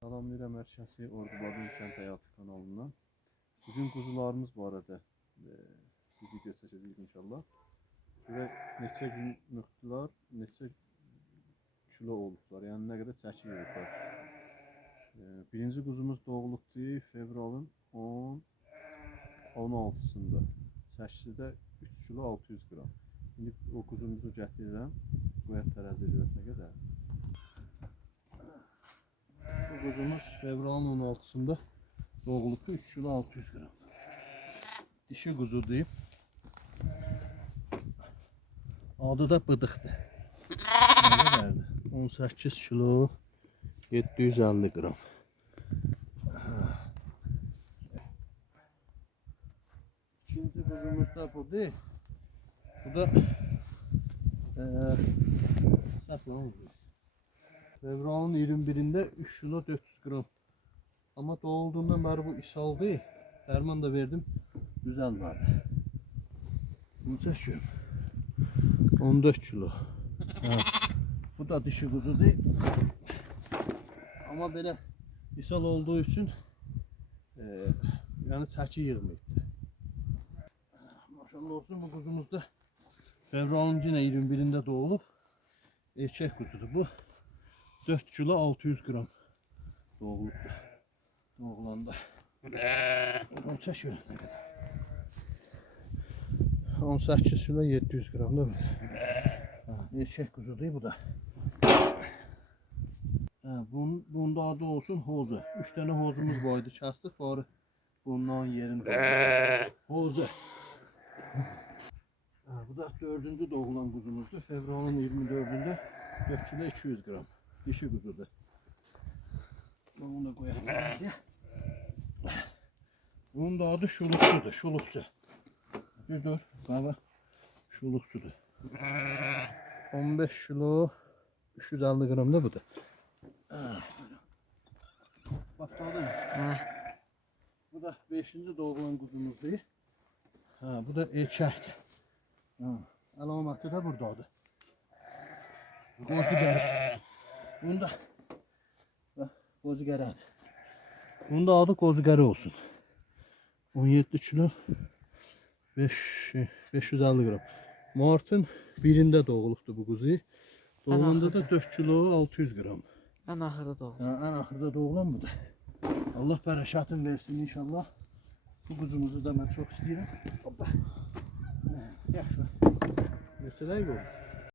Salamlayıram hər kəsi Ordubadın Kənd Həyatı kanalından. Bugün quzularımız barədə bir video çəkəcəyik inşallah. Görək neçə günlükdülər, neçə kilo oldular, yəni nə qədər çəki yığıblar. Birinci quzumuz doğulubdur fevralın 16-sında. Çəkisi də 3 kilo 600 qram. İndi o quzumuzu gətirirəm. Qoyaq tərəziyə görək nə qədər. Bu quzumuz fevralın 16'sında doğulubdur, 3 kilo 600 gram. Dişi quzu deyib. Adı da bıdıqdır. 18 kilo 750 gram. İkinci quzumuz da budur. Bu da fevralın 21'inde 3 kilo 400 gram. Ama doğulduğundan beri bu ishal değil. Derman da verdim. Düzelmedi. Bunu çekiyorum. 14 kilo. Ha. Bu da dişi kuzu değil. Ama böyle ishal olduğu için yani çəki yığmayıbdı. Maşallah olsun, bu kuzumuz da fevralın yine 21'inde doğulup erkek kuzudur bu. 4 kilo 600 gram doğulubdu. Oğlanda. Çekiyor. 18 kilo 700 gram da böyle. Erkek kuzu değil bu da. Bunda adı olsun hozu. 3 tane hozumuz vardı. Kastık bari bundan yerinde. Hozu. Bu da 4. doğulan kuzumuzdu. Fevralın 24'ünde 4 kilo 200 gram. Dişi kuzudu. Bunu da koyalım. Bunun da adı şulukçudur. Şulukçu. Dur. Baba. Şulukçudur. 15 kilo 350 gram da bu da. Başladı mı? Bu da 5. doğulan kuzumuz değil. Bu da erkektir. Alameti de buradadır. Kozu geri. Bunda kozu geri. Bunda adı kozu geri olsun. 17 kilo 550 gram. Mart'ın 1'inde doğulubdu bu kuzu. Doğulanda da 4 kilo 600 gram. En ahırda doğulan. En ahırda doğulan bu da. Allah berekatını versin inşallah. Bu kuzumuzu da ben çok istiyorum. Hoppa. Yaxşı. Mesela bu.